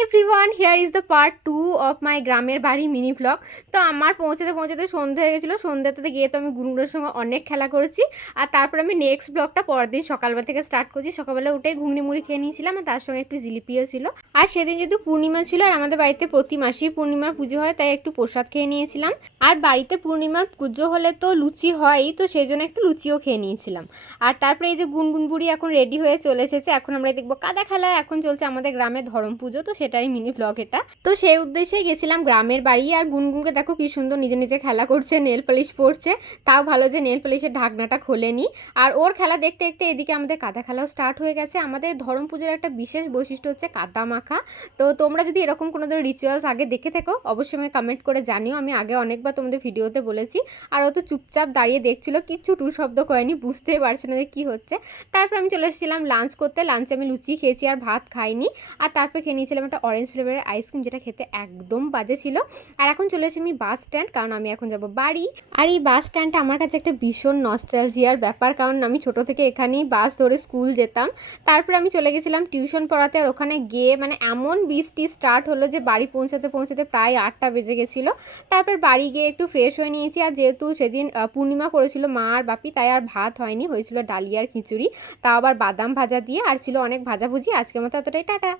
Everyone, here is the part 2 of my গ্রামের বাড়ি mini blog. তো আমার পৌঁছাতে পৌঁছাতে সন্ধ্যে হয়ে গেছিলো। সন্ধ্যাতে গিয়ে তো আমি গুনগুনের সঙ্গে অনেক খেলা করেছি। আর তারপর আমি নেক্সট ব্লগটা পরের দিন সকালবেলা থেকে স্টার্ট করছি। সকালবেলা উঠেই ঘুগনি মুড়ি খেয়ে নিয়েছিলাম, আর তার সঙ্গে একটু জিলিপিও ছিল। আর সেদিন যেহেতু পূর্ণিমা ছিল, আর আমাদের বাড়িতে প্রতি মাসেই পূর্ণিমার পুজো হয়, তাই একটু প্রসাদ খেয়ে নিয়েছিলাম। আর বাড়িতে পূর্ণিমার পুজো হলে তো লুচি হয়ই, তো সেই জন্য একটু লুচিও খেয়ে নিয়েছিলাম। আর তারপরে এই যে গুনগুন বুড়ি এখন রেডি হয়ে চলে এসেছে। এখন আমরা দেখবো কাদা খেলা। এখন চলছে আমাদের গ্রামে ধরম পুজো, তো সেটাই মিনি ব্লগ এটা। তো সেই উদ্দেশ্যেই গেছিলাম গ্রামের বাড়ি। আর গুনগুনকে দেখো কি সুন্দর নিজে নিজে খেলা করছে, নেল পালিশ পড়ছে। তাও ভালো যে নেল পালিশের ঢাকনাটা খোলেনি। আর ওর খেলা দেখতে দেখতে এদিকে আমাদের কাদা খেলাও স্টার্ট হয়ে গেছে। আমাদের ধরম পুজোর একটা বিশেষ বৈশিষ্ট্য হচ্ছে কাদা মাখা। তো তোমরা যদি এরকম কোনো ধরনের রিচুয়ালস আগে দেখে থাকো, অবশ্যই আমাকে কমেন্ট করে জানিও। আমি আগে অনেকবার তোমাদের ভিডিওতে বলেছি। আর ও তো চুপচাপ দাঁড়িয়ে দেখছিল, কিচ্ছু টু শব্দ করেনি, বুঝতেই পারছে না যে কী হচ্ছে। তারপর আমি চলে এসেছিলাম লাঞ্চ করতে। লাঞ্চে আমি লুচি খেয়েছি আর ভাত খাইনি। আর তারপরে খেয়ে নিয়েছিলাম একটা অরেঞ্জ ফ্লেভারের আইসক্রিম, যেটা খেতে একদম বাজে ছিল। আর এখন চলে এসেছি আমি বাস স্ট্যান্ড, কারণ আমি এখন যাব বাড়ি। আর এই বাস স্ট্যান্ডটা আমার কাছে একটা ভীষণ নস্টালজিয়ার ব্যাপার, কারণ আমি ছোট থেকে এখানেই বাস ধরে স্কুল যেতাম। তারপরে আমি চলে গেছিলাম টিউশন পড়াতে। আর ওখানে গিয়ে মানে এমন বৃষ্টি স্টার্ট হলো যে বাড়ি পৌঁছাতে পৌঁছাতে প্রায় 8টা বেজে গেছিলো। তারপর বাড়ি গিয়ে একটু ফ্রেশ হয়ে নিয়েছি। আর যেহেতু সেদিন পূর্ণিমা করেছিল মা আর বাপি, তাই আর ভাত হয়নি, হয়েছিল ডালিয়ার খিচুড়ি, তাও আবার বাদাম ভাজা দিয়ে, আর ছিল অনেক ভাজাভুজি। আজকের মতো এতটাই, টাটা।